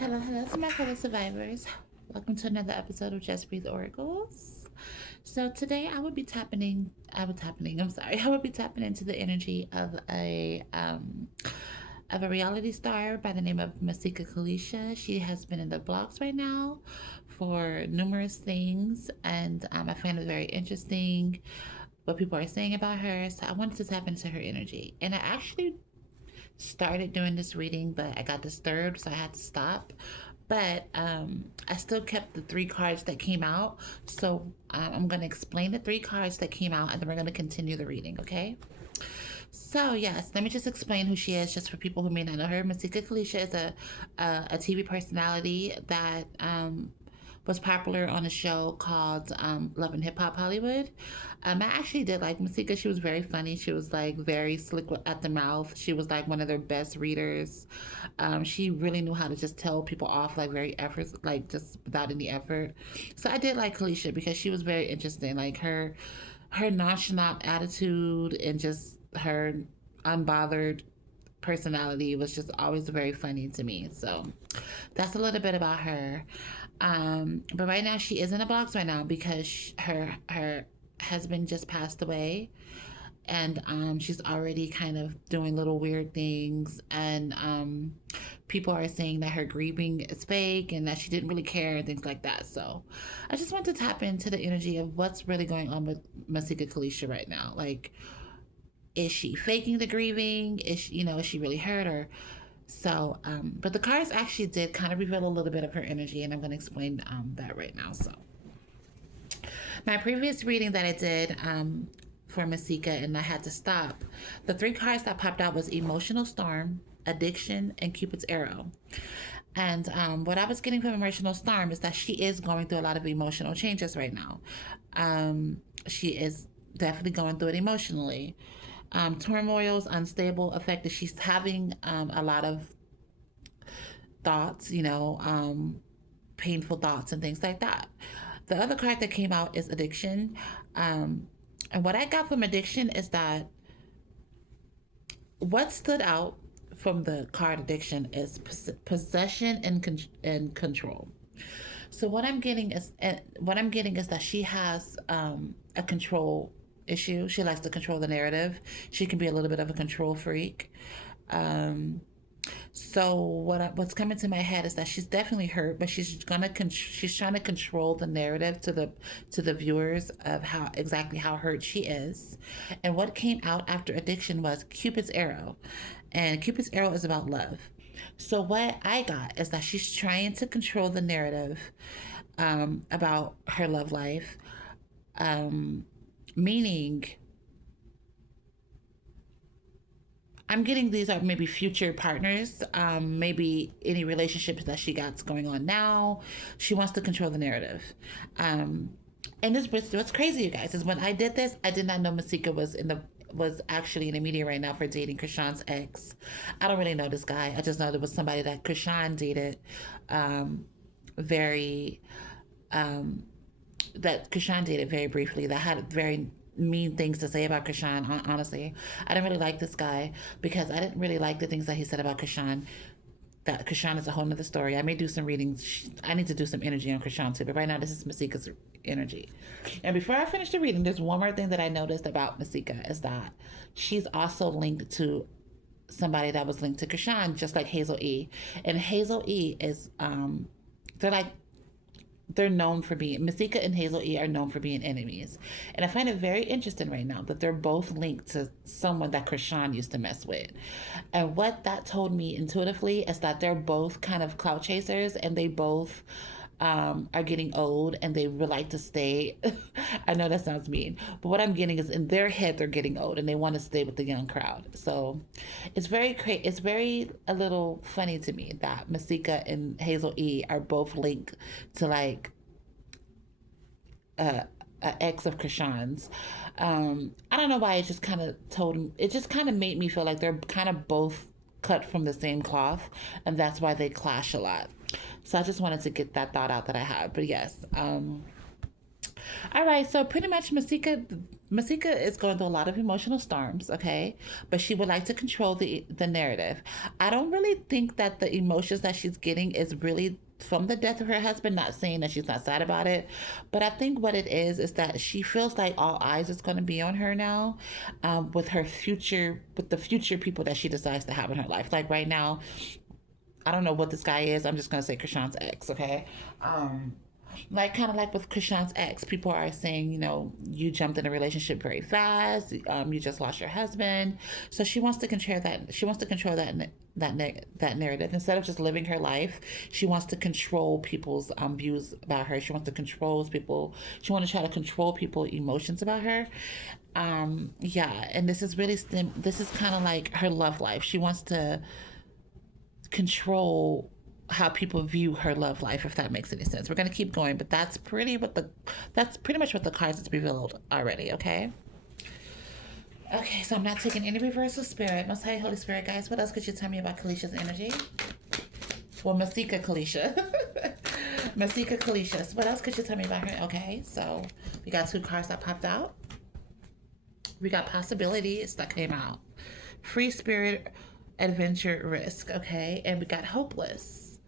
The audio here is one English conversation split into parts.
Hello, hello to my fellow survivors. Welcome to another episode of Just Breathe Oracles. So today I would be tapping into the energy of a reality star by the name of MASIKA KALYSHA. She has been in the blogs right now for numerous things, and I find it very interesting what people are saying about her. So I wanted to tap into her energy, and I actually started doing this reading, but I got disturbed, so I had to stop. But I still kept the three cards that came out. So I'm going to explain the three cards that came out, and then we're going to continue the reading, okay? So yes, let me just explain who she is, just for people who may not know her. MASIKA KALYSHA is a TV personality that was popular on a show called Love and Hip Hop Hollywood. I actually did like MASIKA. She was very funny. She was like very slick at the mouth. She was like one of their best readers. She really knew how to just tell people off like very efforts, like just without any effort. So I did like KALYSHA because she was very interesting. Like her nonchalant attitude and just her unbothered personality was just always very funny to me. So that's a little bit about her. But right now she is in a box right now because her husband just passed away, and she's already kind of doing little weird things, and people are saying that her grieving is fake and that she didn't really care and things like that. So I just want to tap into the energy of what's really going on with MASIKA KALYSHA right now. Like, is she faking the grieving? Is she really hurt? Or so, but the cards actually did kind of reveal a little bit of her energy, and I'm going to explain that right now. So, my previous reading that I did for MASIKA, and I had to stop, the three cards that popped out was Emotional Storm, Addiction, and Cupid's Arrow. And what I was getting from Emotional Storm is that she is going through a lot of emotional changes right now. She is definitely going through it emotionally. Turmoil's unstable affected. She's having a lot of thoughts, painful thoughts and things like that. The other card that came out is addiction. And what I got from addiction is that what stood out from the card addiction is possession and control. So what I'm getting is that she has a control issue. She likes to control the narrative. She can be a little bit of a control freak. So what's coming to my head is that she's definitely hurt, but she's trying to control the narrative to the viewers of how hurt she is. And what came out after addiction was Cupid's arrow, and Cupid's arrow is about love. So what I got is that she's trying to control the narrative about her love life, meaning I'm getting these are maybe future partners, maybe any relationships that she got going on now. She wants to control the narrative. And what's crazy, you guys, is when I did this, I did not know MASIKA was actually in the media right now for dating Krishan's ex. I don't really know this guy. I just know there was somebody that Krishan dated, very that Krishan dated very briefly, that had very mean things to say about Krishan. Honestly, I didn't really like this guy because I didn't really like the things that he said about Krishan. That Krishan is a whole nother story. I may do some readings. I need to do some energy on Krishan too, but right now this is MASIKA's energy. And before I finish the reading, there's one more thing that I noticed about MASIKA is that she's also linked to somebody that was linked to Krishan, just like Hazel E. And Hazel E is they're like they're known for being MASIKA and Hazel E are known for being enemies. And I find it very interesting right now that they're both linked to someone that Krishan used to mess with. And what that told me intuitively is that they're both kind of clout chasers, and they both are getting old, and they would like to stay. I know that sounds mean, but what I'm getting is in their head they're getting old and they want to stay with the young crowd. So it's it's very a little funny to me that MASIKA and Hazel E are both linked to like a ex of Krishan's. I don't know why it just kind of made me feel like they're kind of both cut from the same cloth, and that's why they clash a lot. So I just wanted to get that thought out that I had. But yes, All right, so pretty much Masika is going through a lot of emotional storms, okay? But she would like to control the narrative. I don't really think that the emotions that she's getting is really from the death of her husband, not saying that she's not sad about it, but I think what it is that she feels like all eyes is going to be on her now, with her future, with the future people that she decides to have in her life. Like right now, I don't know what this guy is. I'm just gonna say Krishan's ex, okay? Um, like kind of like with Krishan's ex, people are saying, you jumped in a relationship very fast. You just lost your husband, so she wants to control that. She wants to control that narrative instead of just living her life. She wants to control people's views about her. She wants to control people. She wants to try to control people's emotions about her. Yeah, and this is really this is kind of like her love life. She wants to control how people view her love life, if that makes any sense. We're gonna keep going, but that's pretty much what the cards has revealed already, okay? Okay, so I'm not taking any reversal spirit. Most High Holy Spirit, guys, what else could you tell me about Kalysha's energy? Well, Masika Kalysha. Masika Kalysha. So what else could you tell me about her? Okay, so we got two cards that popped out. We got possibilities that came out. Free spirit, adventure, risk, okay? And we got hopeless,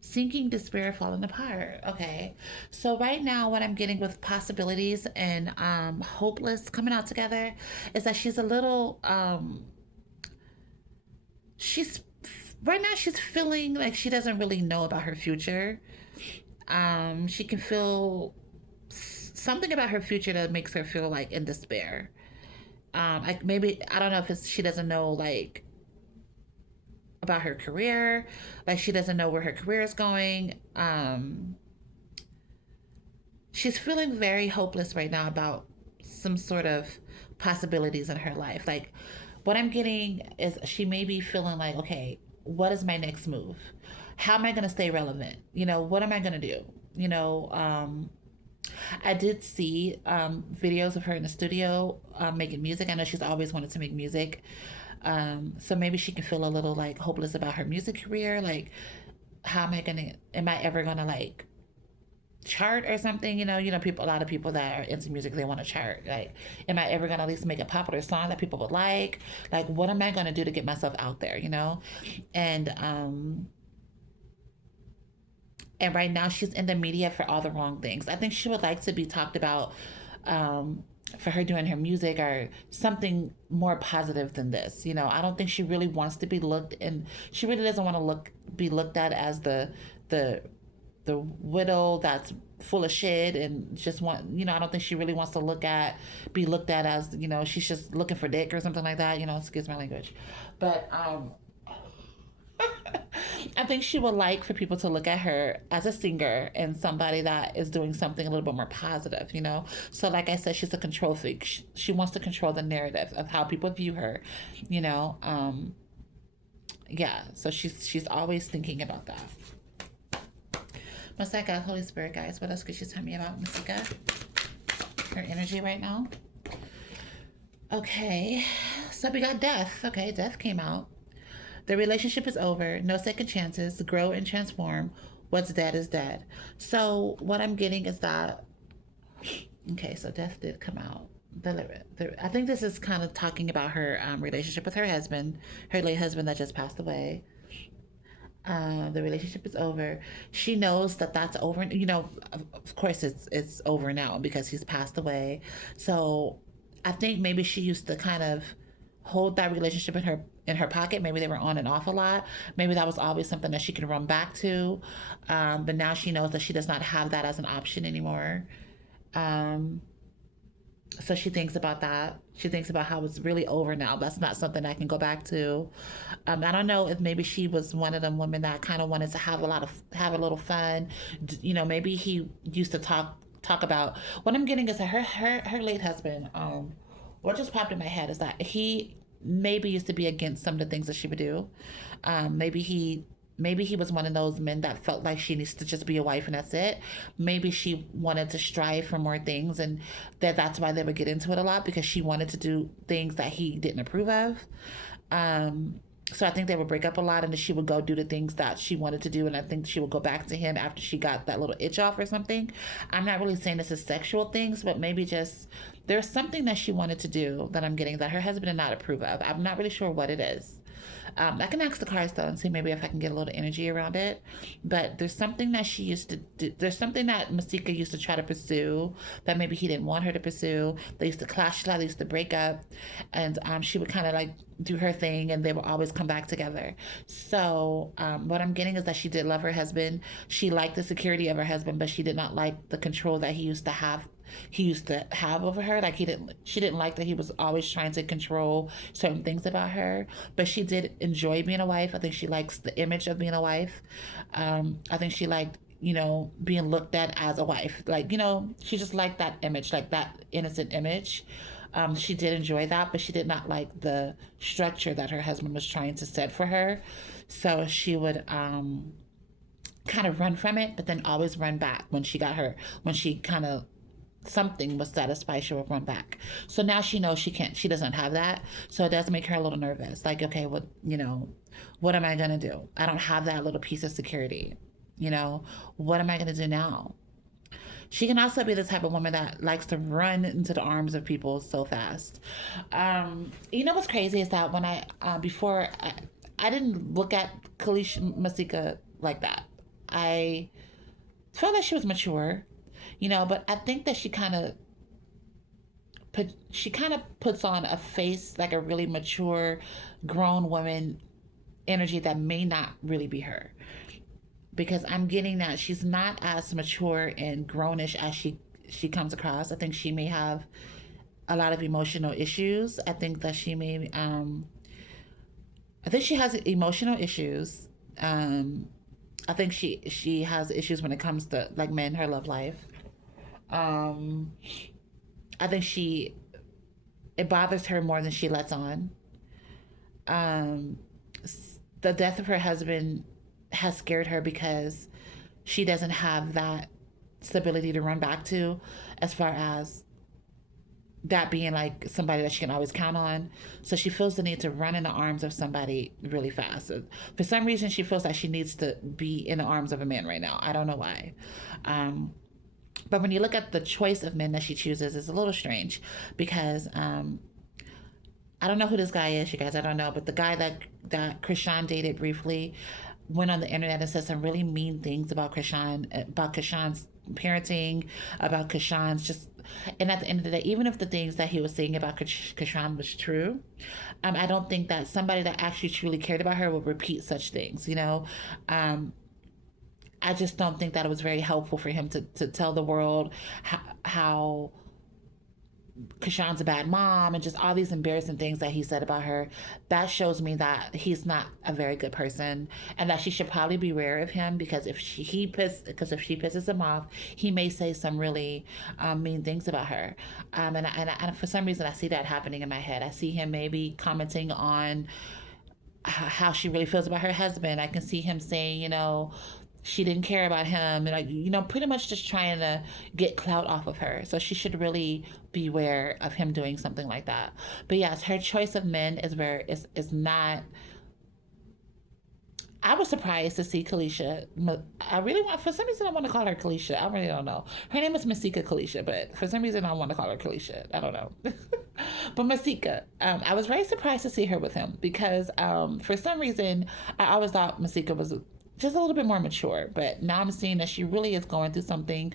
sinking, despair, falling apart, okay? So right now what I'm getting with possibilities and hopeless coming out together is that she's a little she's right now she's feeling like she doesn't really know about her future. She can feel something about her future that makes her feel like in despair. Like maybe I don't know if it's she doesn't know like about her career, like she doesn't know where her career is going. She's feeling very hopeless right now about some sort of possibilities in her life. Like what I'm getting is she may be feeling like, okay, what is my next move? How am I going to stay relevant? What am I going to do? I did see videos of her in the studio making music. I know she's always wanted to make music. So maybe she can feel a little like hopeless about her music career. Like, am I ever gonna like chart or something? People, a lot of people that are into music, they want to chart. Like, am I ever gonna at least make a popular song that people would like? Like, what am I gonna do to get myself out there? And and right now she's in the media for all the wrong things. I think she would like to be talked about, for her doing her music or something more positive than this. I don't think she really wants to be looked, and she really doesn't want to be looked at as the the widow that's full of shit and just I don't think she really wants to be looked at as, she's just looking for dick or something like that. Excuse my language. But I think she would like for people to look at her as a singer and somebody that is doing something a little bit more positive, So, like I said, she's a control freak. She wants to control the narrative of how people view her, you know. Yeah, so she's always thinking about that. Masika, Holy Spirit, guys, what else could you tell me about Masika? Her energy right now. Okay, so we got death. Okay, death came out. The relationship is over. No second chances. Grow and transform. What's dead is dead. So what I'm getting is that, okay, so death did come out. I think this is kind of talking about her relationship with her husband, her late husband that just passed away. The relationship is over. She knows that that's over. Of course, it's over now because he's passed away. So I think maybe she used to kind of hold that relationship in her pocket. Maybe they were on and off a lot. Maybe that was always something that she could run back to. But now she knows that she does not have that as an option anymore. So she thinks about that. She thinks about how it's really over now. That's not something I can go back to. I don't know if maybe she was one of them women that kind of wanted to have a little fun. Maybe he used to talk about. What I'm getting is that her late husband. What just popped in my head is that he maybe used to be against some of the things that she would do. Maybe he was one of those men that felt like she needs to just be a wife and that's it. Maybe she wanted to strive for more things, and that's why they would get into it a lot, because she wanted to do things that he didn't approve of. So I think they would break up a lot, and then she would go do the things that she wanted to do, and I think she would go back to him after she got that little itch off or something. I'm not really saying this is sexual things, but maybe just there's something that she wanted to do that I'm getting that her husband did not approve of. I'm not really sure what it is. I can ask the cards though and see maybe if I can get a little energy around it. But there's something that she used to do. There's something that Masika used to try to pursue that maybe he didn't want her to pursue. They used to clash a lot. They used to break up, and she would kind of like do her thing, and they would always come back together. So what I'm getting is that she did love her husband. She liked the security of her husband, but she did not like the control that he used to have over her. Like she didn't like that he was always trying to control certain things about her, but she did enjoy being a wife. I think she likes the image of being a wife. I think she liked being looked at as a wife. Like, she just liked that image, like that innocent image. She did enjoy that, but she did not like the structure that her husband was trying to set for her. So she would kind of run from it, but then always run back when she kind of something was satisfied, she would run back. So now she knows she doesn't have that. So it does make her a little nervous. Like, okay, what am I gonna do? I don't have that little piece of security. What am I gonna do now? She can also be the type of woman that likes to run into the arms of people so fast. What's crazy is that when I didn't look at Masika like that. I felt like she was mature, but I think that she kind of puts on a face like a really mature, grown woman energy that may not really be her. Because I'm getting that she's not as mature and grownish as she comes across. I think she may have a lot of emotional issues. I think that I think she has emotional issues. I think she has issues when it comes to like men, her love life. Um, I think it bothers her more than she lets on. Um, the death of her husband has scared her because she doesn't have that stability to run back to, as far as that being like somebody that she can always count on. So she feels the need to run in the arms of somebody really fast. So for some reason, she feels like she needs to be in the arms of a man right now. I don't know why. Um, but when you look at the choice of men that she chooses, it's a little strange because I don't know who this guy is, you guys. I don't know, but the guy that Krishan dated briefly went on the internet and said some really mean things about Krishan's parenting, about Krishan's just. And at the end of the day, even if the things that he was saying about Krishan was true, I don't think that somebody that actually truly cared about her would repeat such things. Um, I just don't think that it was very helpful for him to tell the world how Kashan's a bad mom and just all these embarrassing things that he said about her. That shows me that he's not a very good person and that she should probably beware of him, because if she pisses him off, he may say some really mean things about her. And for some reason, I see that happening in my head. I see him maybe commenting on how she really feels about her husband. I can see him saying, she didn't care about him, and like, pretty much just trying to get clout off of her. So she should really beware of him doing something like that. But yes, her choice of men is not. I was surprised to see Kalisha. I really want, for some reason, I want to call her Kalisha. I really don't know. Her name is Masika Kalisha, but for some reason, I want to call her Kalisha. I don't know. But Masika, I was very surprised to see her with him because for some reason, I always thought Masika was just a little bit more mature, but now I'm seeing that she really is going through something.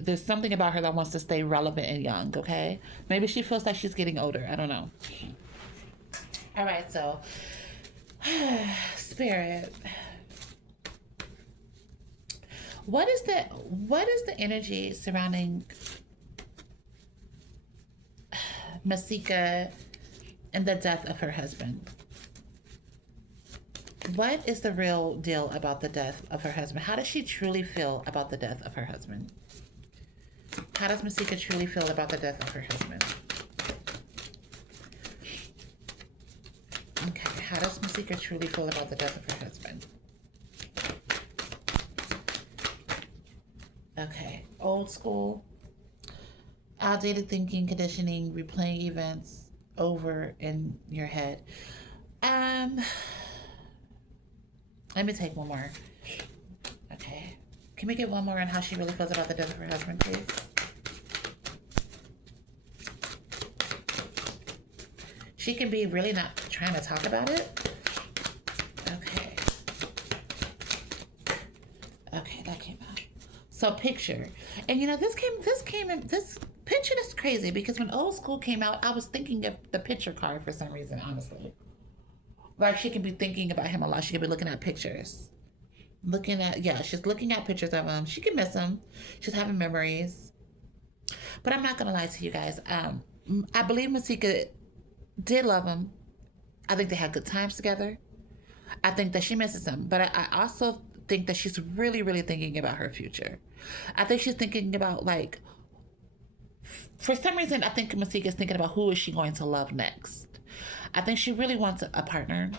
There's something about her that wants to stay relevant and young. Okay, maybe she feels like she's getting older. I don't know. All right, so Spirit, what is the energy surrounding Masika and the death of her husband? What is the real deal about the death of her husband? How does she truly feel about the death of her husband? How does Masika truly feel about the death of her husband? Okay, how does Masika truly feel about the death of her husband? Okay, old school, outdated thinking, conditioning, replaying events over in your head. Um, Let me take one more. Okay. Can we get one more on how she really feels about the death of her husband, please? She can be really not trying to talk about it. Okay. Okay, that came out. So picture. And you know, this picture is crazy because when Old School came out, I was thinking of the picture card for some reason, honestly. Like she can be thinking about him a lot. She can be looking at pictures. She's looking at pictures of him. She can miss him. She's having memories. But I'm not gonna lie to you guys. I believe Masika did love him. I think they had good times together. I think that she misses him. But I also think that she's really, really thinking about her future. I think she's thinking about, like, for some reason, I think Masika is thinking about who is she going to love next. I think she really wants a partner.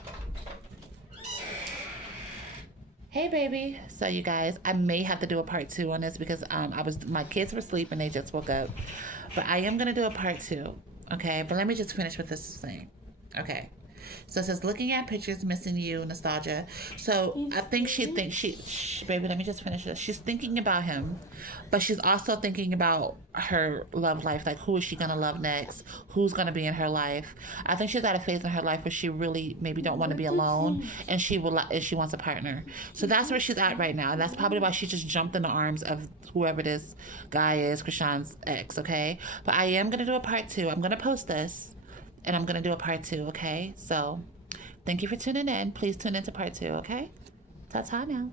Hey, baby. So, you guys, I may have to do a part 2 on this because my kids were asleep and they just woke up. But I am going to do a part 2. Okay, but let me just finish with this thing. Okay. So it says, looking at pictures, missing you, nostalgia. So I think she thinks baby, let me just finish this. She's thinking about him, but she's also thinking about her love life. Like, who is she going to love next? Who's going to be in her life? I think she's at a phase in her life where she really maybe don't want to be alone, and she wants a partner. So that's where she's at right now. And that's probably why she just jumped in the arms of whoever this guy is, Krishan's ex, okay? But I am going to do a part 2. I'm going to post this. And I'm going to do a part 2, okay? So, thank you for tuning in. Please tune into part 2, okay? Ta-ta now.